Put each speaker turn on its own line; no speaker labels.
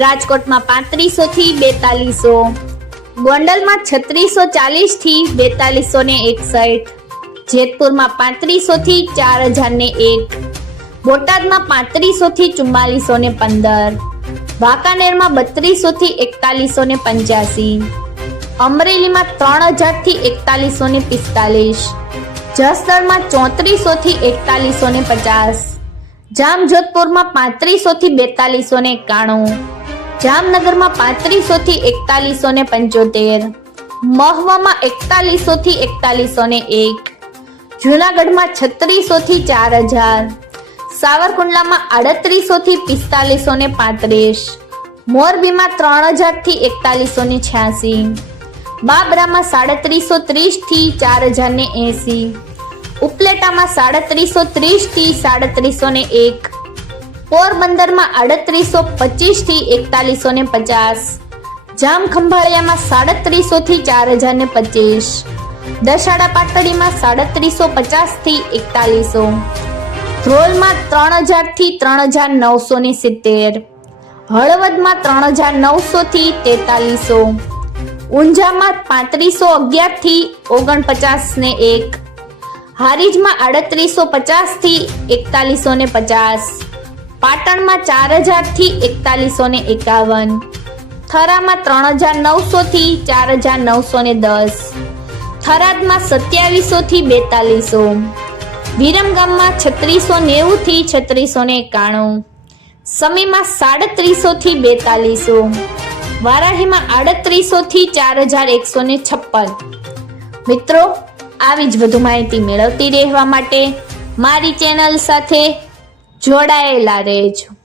રાજકોટમાં પાંત્રીસો થી બેતાલીસો. ગોંડલમાં છત્રીસો ચાલીસથી બેતાલીસો ને એકસઠ. જેતપુરમાં પાંત્રીસો થી ચાર હજાર ને એક. બોટાદમાં પાંત્રીસો થી ચુમ્માલીસો ને પંદર. વાંકાનેરમાં બત્રીસો થી એકતાલીસો ને પંચ્યાસી. અમરેલીમાં ત્રણ હજારથી એકતાલીસો ને પિસ્તાલીસ. જસદણમાં ચોત્રીસો થી એકતાલીસો ને પચાસ. જામજોધપુરમાં પાંત્રીસો થી બેતાલીસો ને એકાણું. જામનગરમાં પાંત્રીસો થી એકતાલીસો ને પંચોતેર, મહવામાં એકતાલીસો થી એકતાલીસો ને એક, જુનાગઢમાં છત્રીસો થી ચાર હજાર, સાવરકુંડલામાં આડત્રીસો થી પિસ્તાલીસો ને પાંત્રીસ, મોરબીમાં ત્રણ હજારથી એકતાલીસો ને છ્યાસી, બાબરામાં સાડત્રીસો ત્રીસથી ચાર હજાર ને એસી, ઉપલેટામાં સાડત્રીસો ત્રીસથી સાડત્રીસો ને એક પોરબંદરમાં આડત્રીસો પચીસથી એકતાલીસો ને પચાસ. જામ ખંભાળિયામાં સાડત્રીસો થી ચાર હજાર ને પચીસ. દશાડા પાટડીમાં સાડત્રીસો પચાસથી એકતાલીસો. ધ્રોલમાં ત્રણ હજારથી ત્રણ હજાર નવસો ને સિત્તેર. હળવદમાં ત્રણ હજાર નવસો થી તેતાલીસો. ઊંઝામાં પાંત્રીસો અગિયારથી ઓગણપચાસ ને એક. હારીજમાં આડત્રીસો પચાસથી એકતાલીસો ને પચાસ. પાટણમાં ચાર હજારથી એકતાલીસો ને એકાવન. થરામાં ત્રણ હજાર નવસો થી ચાર હજાર નવસો ને દસ. થરાદમાં સત્યાવીસો થી બેતાલીસો. વિરમગામમાં છત્રીસો નેવું થી છત્રીસો ને એકાણું. સમીમાં સાડત્રીસો થી બેતાલીસો. વારાહીમાં આડત્રીસો થી ચાર હજાર એકસો ને છપ્પન. મિત્રો, આવી જ વધુ માહિતી મેળવતી રહેવા માટે મારી ચેનલ સાથે જોડાયેલા રહેજો.